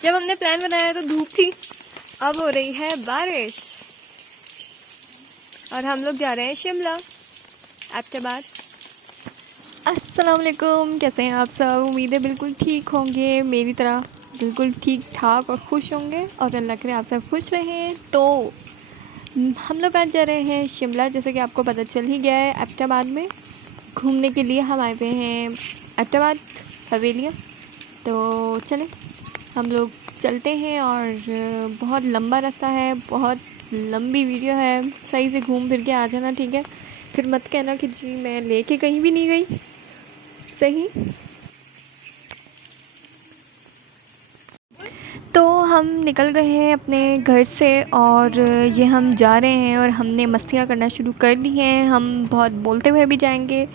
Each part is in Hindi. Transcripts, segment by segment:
जब हमने प्लान बनाया तो धूप थी, अब हो रही है बारिश और हम लोग जा रहे हैं शिमला एबटाबाद। अस्सलाम वालेकुम, कैसे हैं आप सब? उम्मीद है बिल्कुल ठीक होंगे, मेरी तरह बिल्कुल ठीक ठाक और खुश होंगे और अल्लाह करे आप सब खुश रहें। तो हम लोग आज जा रहे हैं शिमला, जैसे कि आपको पता चल ही गया है। एबटाबाद में घूमने के लिए हम आए हुए हैं, एबटाबाद हवेलियाँ। तो चलें हम लोग चलते हैं और बहुत लंबा रास्ता है, बहुत लंबी वीडियो है। सही से घूम फिर के आ जाना, ठीक है? फिर मत कहना कि जी मैं लेके कहीं भी नहीं गई। सही। तो हम निकल गए हैं अपने घर से और ये हम जा रहे हैं और हमने मस्तियाँ करना शुरू कर दी हैं। हम बहुत बोलते हुए भी जाएंगे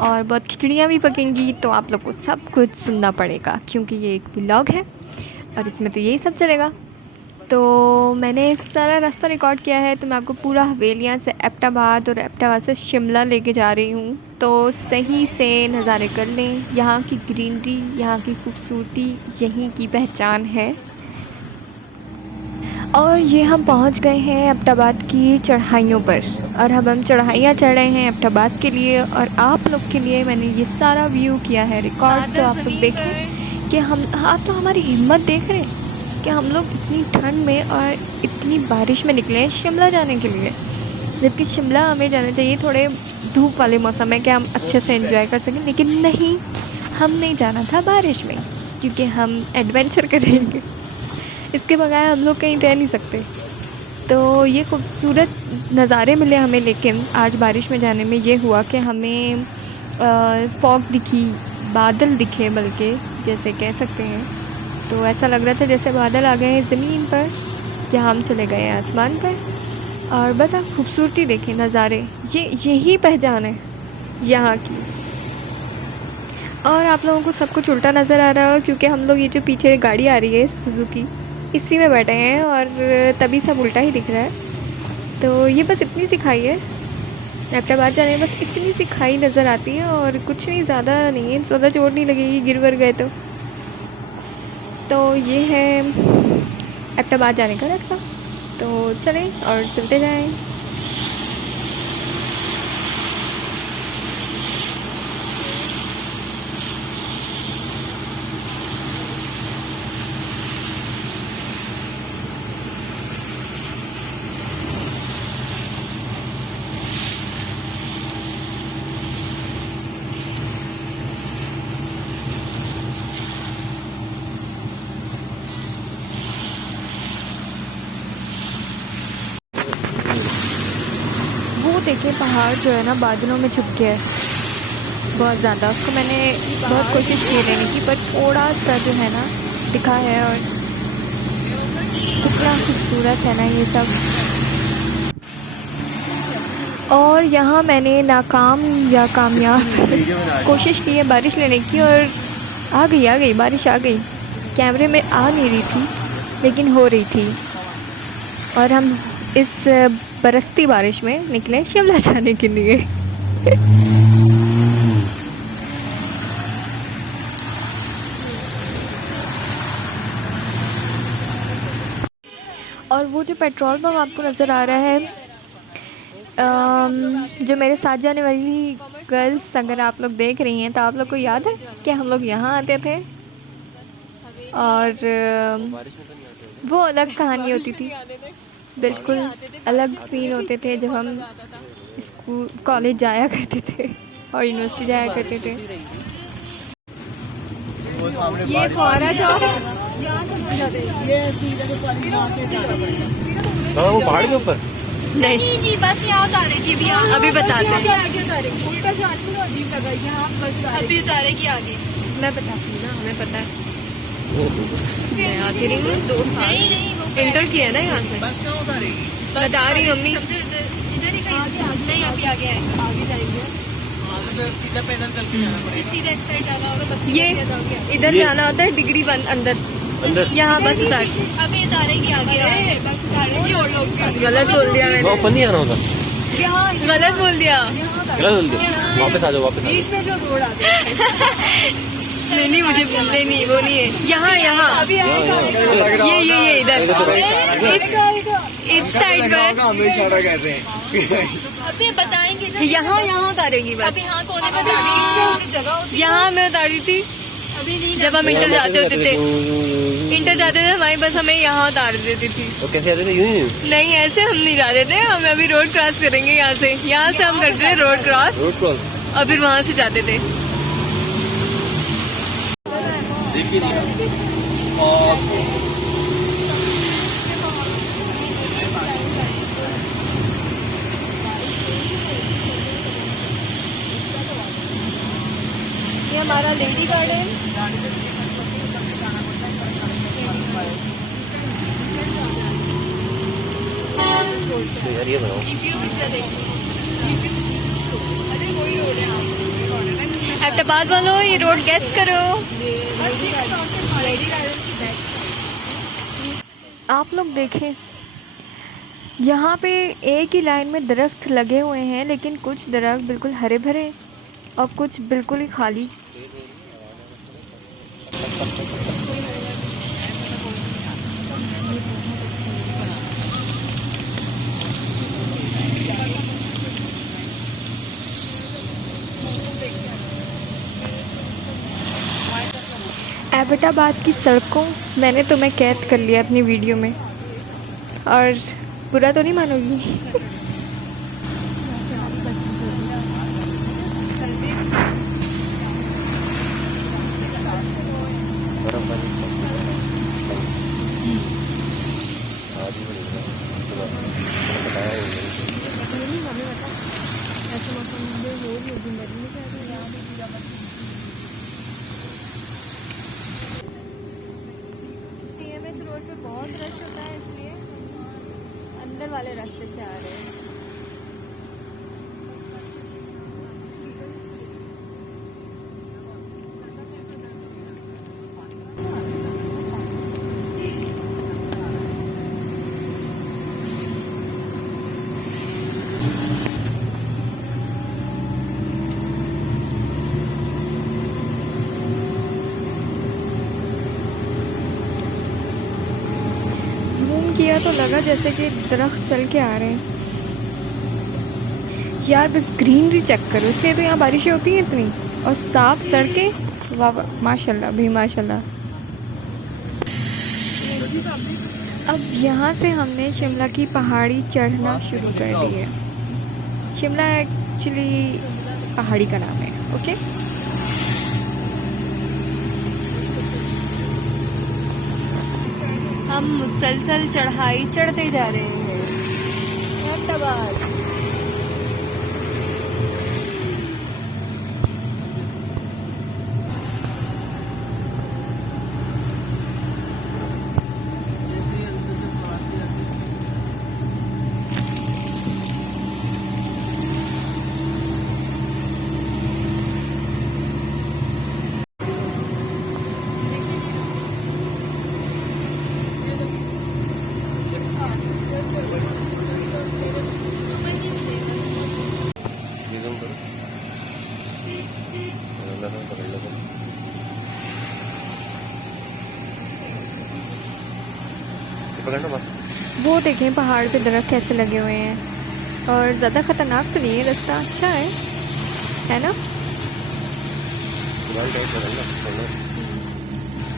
और बहुत खिचड़ियाँ भी पकेंगी, तो आप लोग को सब कुछ सुनना पड़ेगा क्योंकि ये एक व्लॉग है और इसमें तो यही सब चलेगा। तो मैंने सारा रास्ता रिकॉर्ड किया है, तो मैं आपको पूरा हवेलियाँ से एबटाबाद और एबटाबाद से शिमला लेके जा रही हूँ। तो सही से नज़ारे कर लें। यहाँ की ग्रीनरी, यहाँ की खूबसूरती यहीं की पहचान है। और ये हम पहुँच गए हैं एबटाबाद की चढ़ाइयों पर और अब हम चढ़ाइयाँ चढ़ रहे हैं एबटाबाद के लिए और आप लोग के लिए मैंने ये सारा व्यू किया है रिकॉर्ड। तो आप लोग देखें कि हम, आप तो हमारी हिम्मत देख रहे हैं कि हम लोग इतनी ठंड में और इतनी बारिश में निकले हैं शिमला जाने के लिए, जबकि शिमला हमें जाना चाहिए थोड़े धूप वाले मौसम में कि हम अच्छे से एंजॉय कर सकें। लेकिन नहीं, हम नहीं जाना था बारिश में क्योंकि हम एडवेंचर करेंगे, इसके बगैर हम लोग कहीं रह नहीं सकते। तो ये खूबसूरत नज़ारे मिले हमें, लेकिन आज बारिश में जाने में ये हुआ कि हमें फॉग दिखी, बादल दिखे, बल्कि जैसे कह सकते हैं। तो ऐसा लग रहा था जैसे बादल आ गए हैं ज़मीन पर, जहाँ हम चले गए हैं आसमान पर। और बस आप खूबसूरती देखें, नज़ारे, यही पहचान है यहाँ की। और आप लोगों को सब कुछ उल्टा नज़र आ रहा है क्योंकि हम लोग ये जो पीछे गाड़ी आ रही है सुजुकी, इसी में बैठे हैं और तभी सब उल्टा ही दिख रहा है। तो ये बस इतनी सी खाई है, एबटाबाद जाने में बस इतनी सी खाई नज़र आती है और कुछ नहीं, ज़्यादा नहीं है, ज़्यादा चोट नहीं लगेगी गिर वर गए तो ये है एबटाबाद जाने का रास्ता। तो चलें और चलते जाएं। वो देखिए पहाड़ जो है ना बादलों में छुप गया है बहुत ज़्यादा। उसको मैंने बहुत कोशिश की लेने की, पर थोड़ा सा जो है ना दिखा है। और कितना खूबसूरत है ना ये सब। और यहाँ मैंने नाकाम या कामयाब कोशिश की है बारिश लेने की और आ गई बारिश आ गई। कैमरे में आ नहीं रही थी लेकिन हो रही थी और हम इस बरसती बारिश में निकले शिमला जाने के लिए। और वो जो पेट्रोल पंप आपको नज़र आ रहा है, जो मेरे साथ जाने वाली गर्ल्स, अगर आप लोग देख रही हैं तो आप लोग को याद है कि हम लोग यहाँ आते थे और वो अलग कहानी होती थी, बिल्कुल अलग सीन होते थे जब हम स्कूल कॉलेज जाया करते थे और यूनिवर्सिटी जाया करते थे। ये फौरा चौक, वो पहाड़ के ऊपर नहीं जी, बस यहाँ उतारे की भी, अभी बताते हैं। अभी उतारे की आगे मैं बताती हूँ ना, हमें पता है। मैं आती रही हूँ 2 साल, इंटर किया ना यहाँ से। बता रही मम्मी, इधर ही कहीं नहीं, अभी आगे जाएंगे, सीधा पैदल चल के जाना पड़ेगा। सीधा इस साइड जाना होगा बस। ये इधर जाना होता है डिग्री 1 अंदर, यहाँ बस उतार, अभी उतारेगी आगे, बस उतारेगी और लोग। गलत बोल दिया मैंने, वहाँ पर नहीं आना होता, गलत बोल दिया, वापस आ जाओ, वापस बीच में जो रोड आता है। नहीं मुझे नहीं वो नहीं है। यहाँ ये इधर इस साइड पर हमें इशारा कहते हैं। अभी बताएंगे यहाँ उतारेंगी बस। अभी हाँ कोने में बीच में जगह यहाँ मैं उतारी थी अभी नहीं जब हम इंटर जाते होते थे। इंटर जाते थे हमारी बस हमें यहाँ उतार देती थी। वो कैसे आते थे? यूं ही नहीं ऐसे हम नहीं जाते थे। हम अभी रोड क्रॉस करेंगे यहाँ से हम करते थे रोड क्रॉस रोड क्रॉस। और फिर वहाँ से जाते थे। देखिए नहीं और ये हमारा लेडी गार्डन। यार ये बनाओ। अहमदाबाद वालों ये रोड गेस करो। आप लोग देखें यहाँ पे एक ही लाइन में दरख्त लगे हुए हैं, लेकिन कुछ दरख्त बिल्कुल हरे भरे और कुछ बिल्कुल ही खाली। एबटाबाद की सड़कों मैंने तुम्हें कैद कर लिया अपनी वीडियो में, और बुरा तो नहीं मानोगी? CMH रोड पे बहुत रश होता है, इसलिए अंदर वाले रास्ते से आ रहे हैं। किया तो लगा जैसे कि दरख्त चल के आ रहे हैं। यार बस ग्रीनरी चेक करो, इसलिए तो यहाँ बारिशें होती हैं इतनी, और साफ सड़कें। वाह माशाल्लाह भी माशाल्लाह। अब यहाँ से हमने शिमला की पहाड़ी चढ़ना शुरू कर दी है। शिमला एक्चुअली पहाड़ी का नाम है। ओके हम मुसलसल चढ़ाई चढ़ते जा रहे हैं। अहमदाबाद वो देखें पहाड़ पे दरख्त कैसे लगे हुए हैं, और ज़्यादा ख़तरनाक तो नहीं है, रास्ता अच्छा है ना?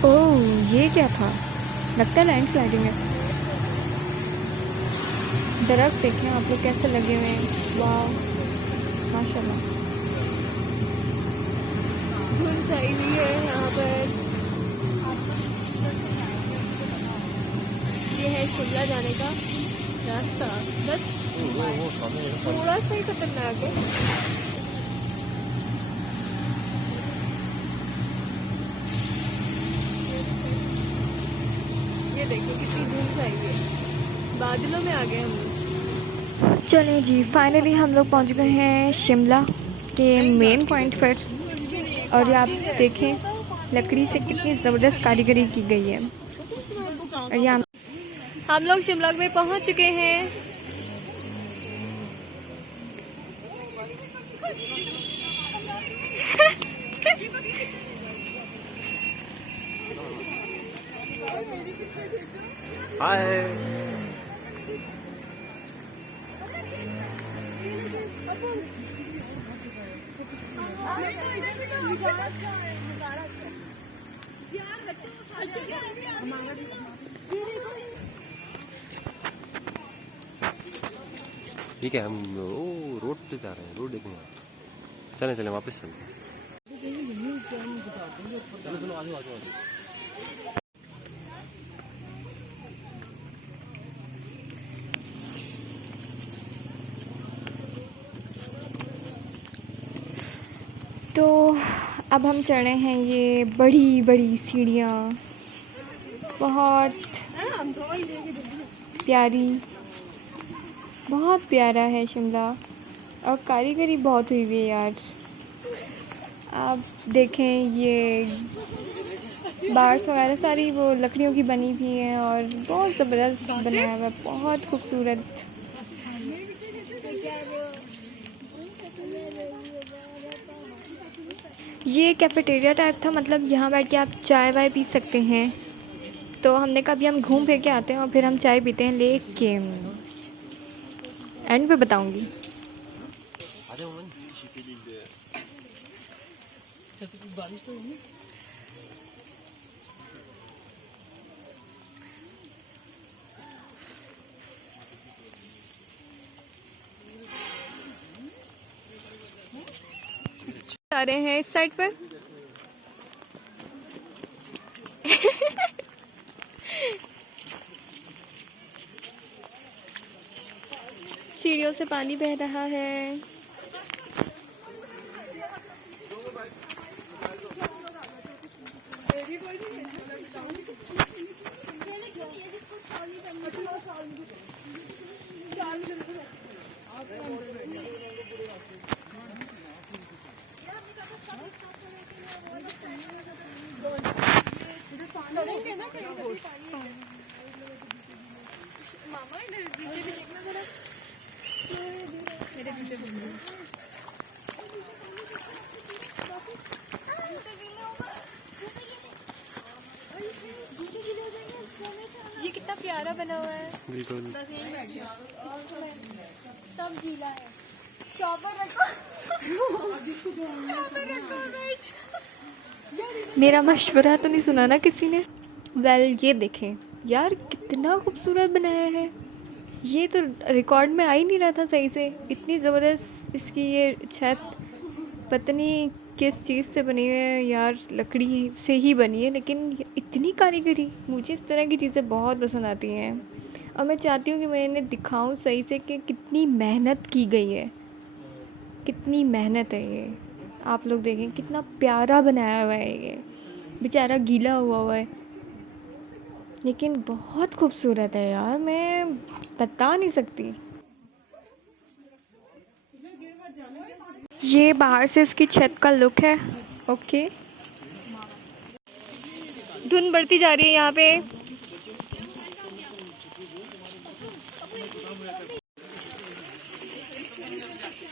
ओह ये क्या था? लगता है लैंडस्लाइडिंग है। दरख्त देखें आप लोग कैसे लगे हुए हैं। वाह माशाल्लाह। धुंध छाई हुई है यहाँ पर। ये है शिमला जाने का रास्ता, बस थोड़ा सा ही खतरनाक है। ये देखो कितनी धूप चाहिए, बादलों में आ गए हम लोग। चलें जी, फाइनली हम लोग पहुंच गए हैं शिमला के मेन पॉइंट पर, और ये आप देखें लकड़ी से कितनी ज़बरदस्त कारीगरी की गई है। और यहाँ हम लोग शिमला में पहुंच चुके हैं। हाय। ठीक है, हम रोड पे जा रहे हैं, रोड देखने। चलें चलें, वापस चलें। चलो चलो, आजो आजो आजो। तो अब हम चढ़े हैं ये बड़ी बड़ी सीढ़ियाँ, बहुत प्यारी, बहुत प्यारा है शिमला। और कारीगरी बहुत हुई हुई है यार। आप देखें ये बार्स वगैरह सारी वो लकड़ियों की बनी हुई हैं और बहुत ज़बरदस्त बनाया हुआ है, बहुत खूबसूरत। ये कैफ़ेटेरिया टाइप था, मतलब यहाँ बैठ के आप चाय वाय पी सकते हैं। तो हमने कहा अभी हम घूम फिर के आते हैं और फिर हम चाय पीते हैं, लेकिन एंड पे बताऊंगी। बारिश तो नहीं। आ रहे हैं इस साइड पर। सीढ़ियों से पानी बह रहा है। ये कितना प्यारा बना हुआ है। बिल्कुल। सब गीला है। शॉपर रखो। मेरा मशवरा तो नहीं सुना ना किसी ने। वेल ये देखें यार, कितना खूबसूरत बनाया है। ये तो रिकॉर्ड में आ ही नहीं रहा था सही से। इतनी ज़बरदस्त इसकी ये छत, पता नहीं किस चीज़ से बनी है यार, लकड़ी से ही बनी है, लेकिन इतनी कारीगरी, मुझे इस तरह की चीज़ें बहुत पसंद आती हैं। और मैं चाहती हूँ कि मैं इन्हें दिखाऊं सही से कि कितनी मेहनत की गई है, कितनी मेहनत है ये। आप लोग देखें कितना प्यारा बनाया हुआ है। ये बेचारा गीला हुआ है, लेकिन बहुत खूबसूरत है यार, मैं बता नहीं सकती। ये बाहर से इसकी छत का लुक है। ओके, धुंध बढ़ती जा रही है यहाँ पे।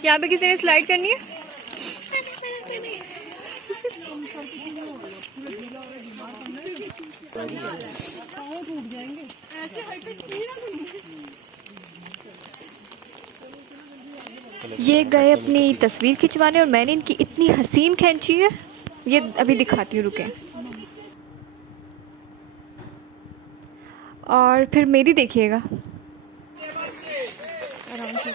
यहाँ पे किसी ने स्लाइड करनी है। ये गए अपनी तस्वीर खिंचवाने और मैंने इनकी इतनी हसीन खींची है, ये अभी दिखाती हूँ, रुके। और फिर मेरी देखिएगा आराम से।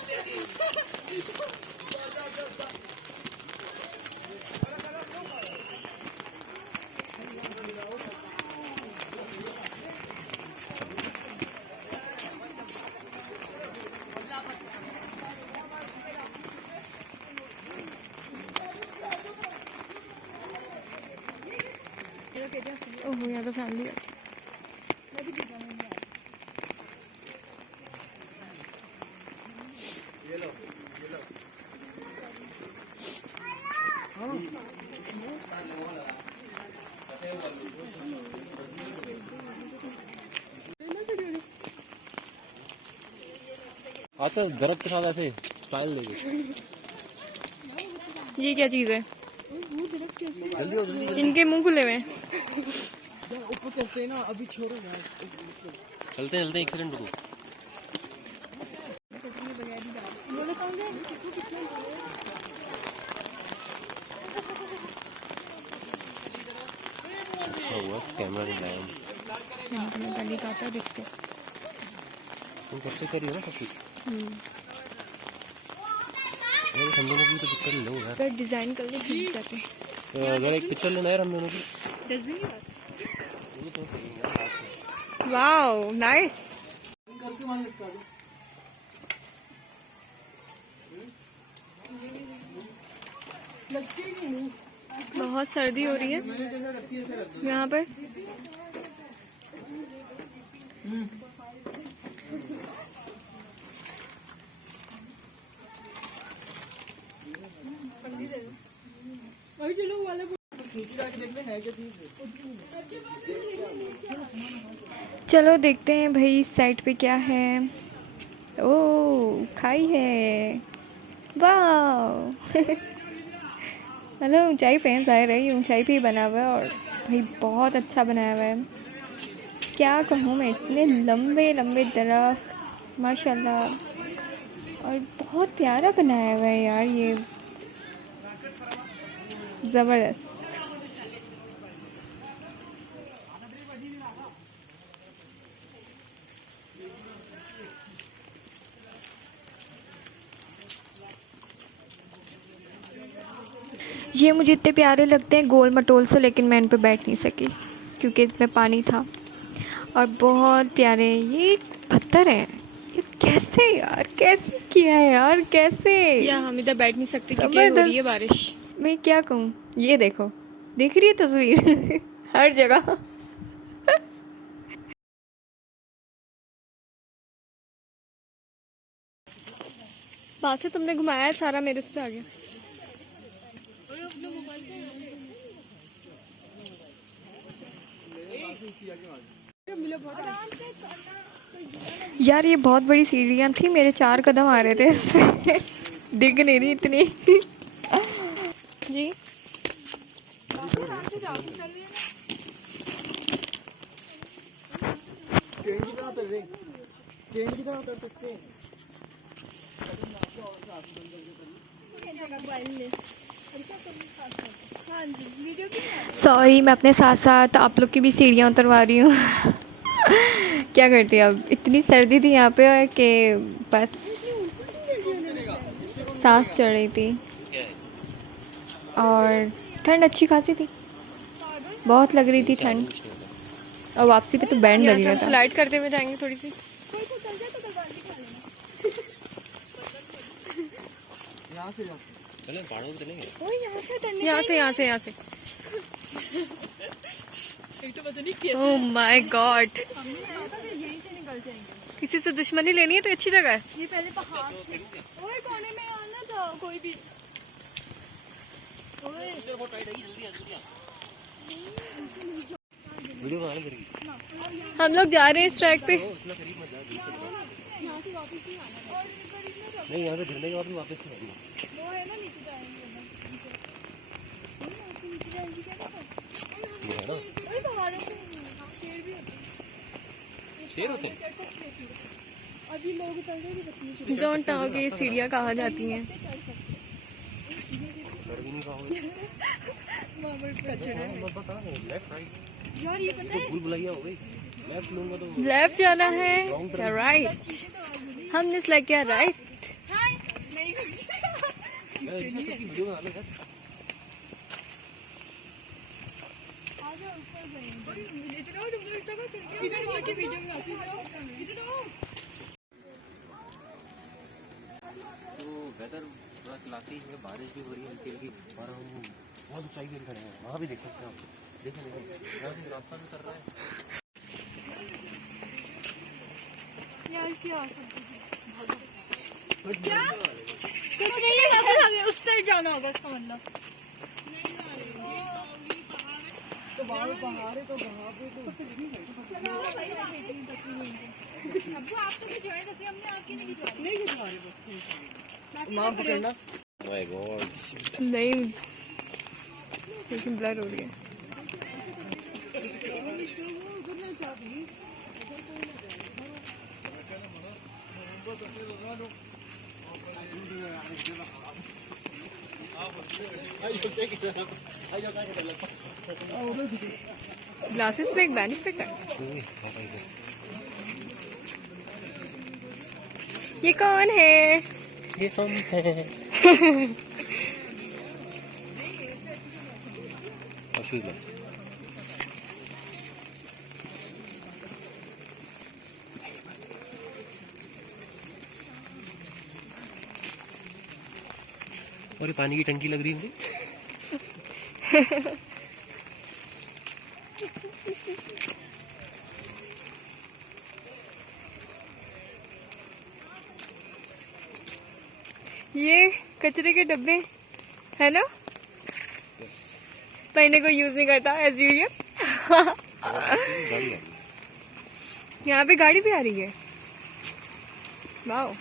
ओह यहाँ तो फैमिली है। अच्छा, दरख्त के साथ ऐसे स्टाइल देंगे। ये क्या चीज़ है? जल्दी हो जल्दी। इनके मुंह खुले हुए हैं। ऊपर चलते हैं ना, अभी छोड़ो यार। चलते चलते, एक सेकंड रुको। अच्छा हुआ कैमरा नहीं लाया। पहले आता है देखते। तुम कब से करी हो ना सब कुछ। अरे हम दोनों की तो पिक्चर ले लो यार। पर डिजाइन कर ले खींच जाते हैं। तो अगर एक पिक्चर लेना यार हम दोनों की। डस्टबिन की बात। ये तो सही है यार। Wow nice. बहुत सर्दी हो रही है यहाँ पर। चलो देखते हैं भाई इस साइड पे क्या है। ओ खाई है, वाह। मतलब ऊंचाई पे हैं ज़ाहिर है, ये ऊंचाई पे ही बना हुआ है और भाई बहुत अच्छा बनाया हुआ है। क्या कहूँ मैं, इतने लंबे लंबे दरख्त माशाल्लाह, और बहुत प्यारा बनाया हुआ है यार ये, ज़बरदस्त। ये मुझे इतने प्यारे लगते हैं गोल मटोल से, लेकिन मैं इन पे बैठ नहीं सकी क्योंकि इसमें पानी था। और बहुत प्यारे ये पत्थर हैं, ये कैसे यार, कैसे किया है यार, कैसे। या हम इधर बैठ नहीं सकते क्योंकि हो रही है बारिश। मैं क्या कहूँ, ये देखो, दिख रही है तस्वीर हर जगह। वहाँ से तुमने घुमाया है सारा, मेरे उस पे आ गया। यार ये बहुत बड़ी सीढ़ियाँ थी, मेरे 4 कदम आ रहे थे इसमें। दिख नहीं रही इतनी। जी ट्रेन की तरह उतर रहे, ट्रेन की तरह उतर सकते हैं। सॉरी, मैं अपने साथ साथ आप लोग की भी सीढ़ियाँ उतरवा रही हूँ। क्या करती है, अब इतनी सर्दी थी यहाँ पे कि बस सांस चढ़ रही थी, और ठंड अच्छी खासी थी, बहुत लग रही थी ठंड। और वापसी पे तो बैंड लग गया था। स्लाइड करते हुए जाएंगे थोड़ी सी। यहाँ से चलो पहाड़ों पे चलेंगे। यहाँ से ओह माय गॉड, किसी से दुश्मनी लेनी है तो अच्छी जगह है। ये पहले पहाड़ ओए कोने में आना था कोई भी। वीडियो बना ले करी। हम लोग जा रहे हैं इस ट्रैक पे। नहीं यहाँ से गिरने के बाद भी वापस नहीं आएंगे। वो है ना नीचे जाएंगे नीचे जाएंगे क्या ये है ना ओए पहाड़ों पे शेर भी होते हैं। शेर होते हैं। अभी लोग उतर गए भी बतनी डोंट नो कि ये सीढ़ियाँ कहाँ जाती हैं। लेफ्ट राइट यार ये पता है भूल भुलैया हो गई। लेफ्ट लूंगा तो लेफ्ट जाना है या राइट, हमने सेलेक्ट किया राइट। नहीं सबकी वीडियो बना ले यार। तो वेदर थोड़ा क्लासी है, बारिश भी हो रही है हल्की हल्की, और हम बहुत ऊंचाई पे खड़े हैं, वहाँ भी देख सकते हैं आप। देखें यहाँ से रास्ता भी उतर रहा है। यार क्या क्या कुछ नहीं है, वापस हमें उस साइड जाना होगा इसका मतलब। तो बाहर पहाड़ है तो वहाँ पे तो अब्बू आप तो खिंचवाए तस्वीर, हमने आपकी नहीं खिंचवाई। नहीं खिंचवा रहे, बस नाम पकड़ना। माय गॉड नहीं, लेकिन ब्लर हो रही है। ग्लासेस में एक बेनिफिट है। ये कौन है? ये हम हैं। और ये पानी की टंकी लग रही है मुझे। ये कचरे के डब्बे है ना? पहले कोई यूज नहीं करता एज यूजुअल। यहाँ पे गाड़ी भी आ रही है। वाओ।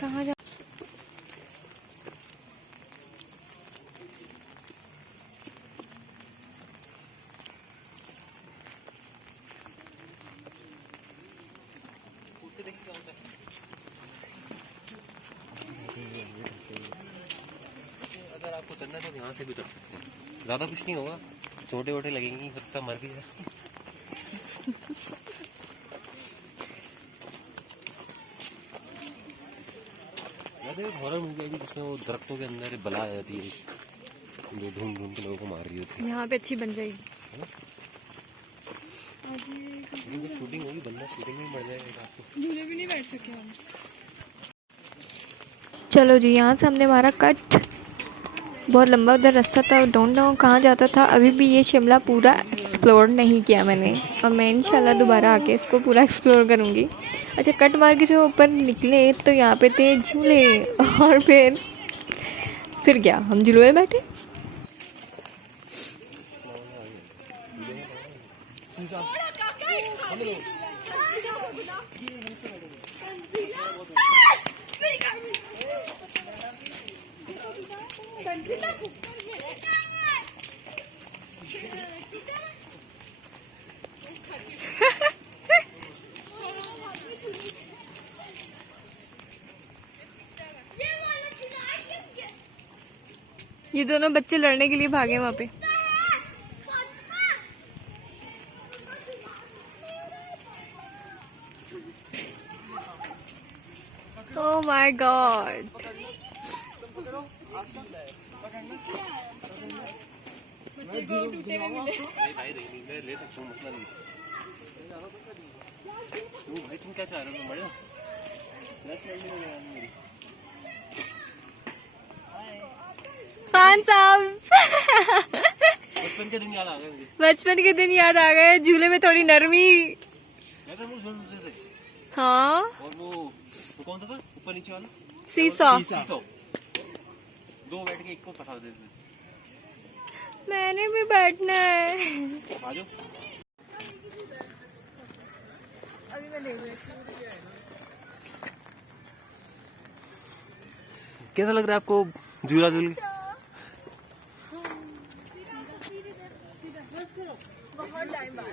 कहाँ जा? अगर आपको उतरना है तो यहाँ से भी उतर सकते हैं, ज्यादा कुछ नहीं होगा, छोटे वोटे लगेंगी, कुत्ता मर भी जाए। हॉरर मूवी आएगी जिसमें वो दरख्तों के अंदर बला आ जाती है, जो ढूंढ ढूंढ के लोगों को मार रही होती है। यहाँ पे अच्छी बन जाएगी। शूटिंग होगी, बंदा शूटिंग में मर जाएगा आपको। झूले भी नहीं बैठ सके हम। चलो जी, यहाँ से हमने मारा कट। बहुत लंबा उधर रास्ता था, डोंट नो कहाँ जाता था। अभी भी ये शिमला पूरा एक्सप्लोर नहीं किया मैंने, और मैं इंशाल्लाह दोबारा आके इसको पूरा एक्सप्लोर करूँगी। अच्छा, कट मार के जो ऊपर निकले तो यहाँ पे थे झूले, और फिर क्या हम झूले में बैठे। ये दोनों बच्चे लड़ने के लिए भागे वहाँ पे। Oh my God. भाई तुम क्या चाह रहे हो? मजा खान साहब। बचपन के दिन याद आ गए मुझे। बचपन के दिन याद आ गए। झूले में थोड़ी नरमी। हाँ, और वो कौन सा था ऊपर नीचे वाला? सीसॉ। दो बैठ के एक को फंसा देते। मैंने भी बैठना है। आ जाओ। अभी मैं देख रही। कैसा लग रहा है आपको झूला झूल के? बहुत टाइम बाद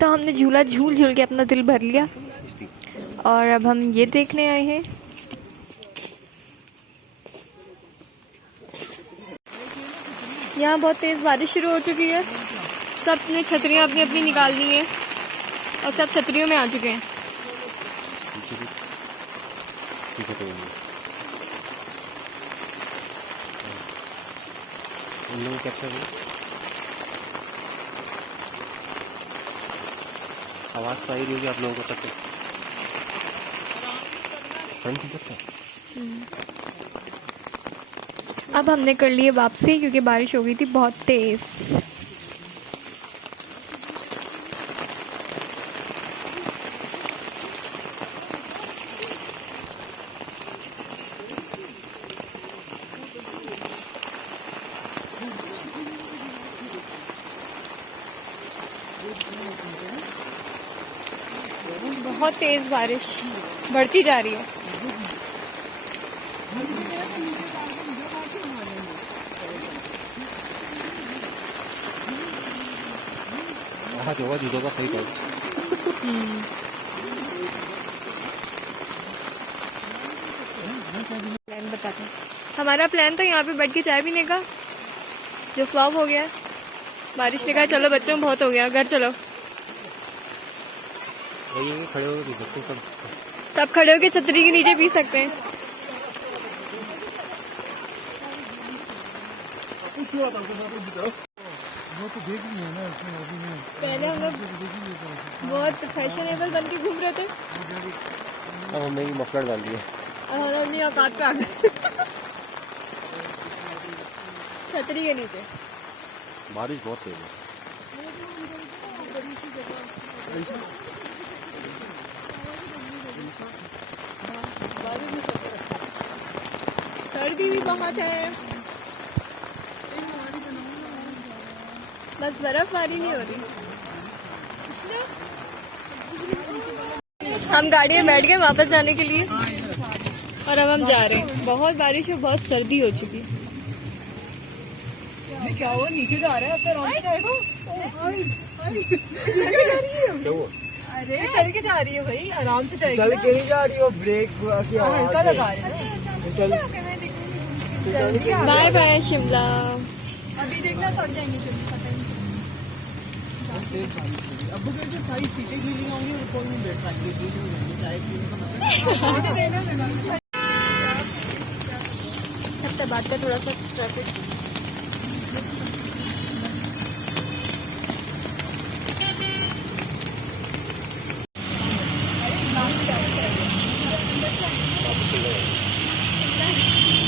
तो हमने झूला झूल झूल के अपना दिल भर लिया, और अब हम ये देखने आए हैं। यहाँ बहुत तेज़ बारिश शुरू हो चुकी है। सब ने छतरियाँ अपनी अपनी निकालनी है, और सब छतरियों में आ चुके हैं। उन लोगों को कैप्चर आवाज तो आई रही होगी आप लोगों को तक। अब हमने कर लिए वापसी, क्योंकि बारिश हो गई थी बहुत तेज़। बहुत तेज बारिश बढ़ती जा रही है। आज होगा जूतों का सही टेस्ट। प्लान बताते हैं। हमारा प्लान था यहाँ पे बैठ के चाय पीने का, जो फ्लॉप हो गया। बारिश ने कहा चलो बच्चों बहुत हो गया, घर चलो। वही खड़े हो पी सकते सब। सब खड़े होके छतरी के नीचे पी सकते हैं। पहले हम लोग बहुत फैशनेबल बन के घूम रहे थे, अब हमने भी मफलर डाल दिया। अब हम अपनी औकात पे आ गए छतरी के नीचे। बारिश बहुत तेज है। सर्दी भी बहुत है, बस बर्फबारी नहीं हो रही। हम गाड़ी में बैठ गए वापस जाने के लिए और अब हम जा रहे हैं। बहुत बारिश और बहुत सर्दी हो चुकी है। ये क्या हुआ, नीचे जा रहा है अब तो आराम से जाएगा। क्या हुआ? अरे चल के जा रही है भाई, आराम से जाएगी। चल के नहीं जा रही हो, ब्रेक हल्का लगा रही है। Bye bye Shimla. अभी देखना थक जाएंगे तुम, पता नहीं। अब वो जो सारी सीटें मिली होंगी वो कोई नहीं बैठ पाएंगे। चाय पीने का तब तक बात का थोड़ा सा ट्रैफिक।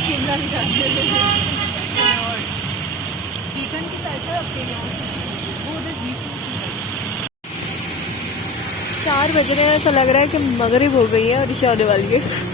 शिमला की बीकन की साइड पर आपके वो उधर 4 बज रहे हैं, ऐसा लग रहा है कि मगरिब हो गई है और इशा होने वाली है।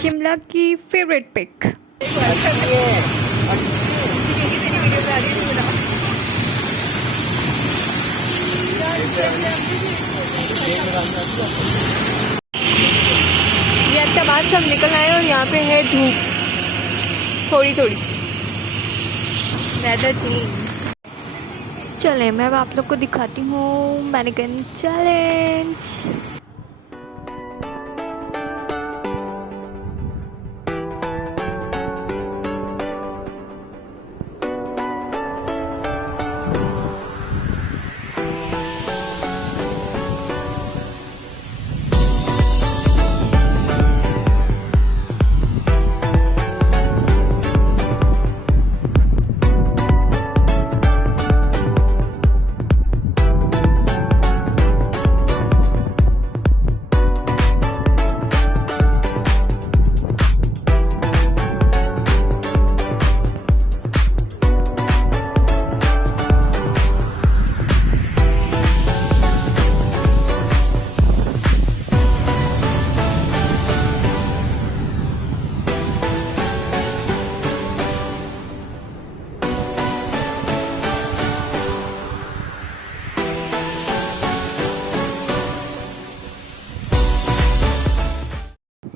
शिमला की फेवरेट पिक। ये अब बाद से हम निकल आए और यहाँ पे है धूप थोड़ी थोड़ी सी, वेदर चेंज। चले मैं अब आप लोग को दिखाती हूँ मैनेकिन चैलेंज।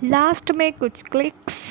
लास्ट में कुछ क्लिक्स।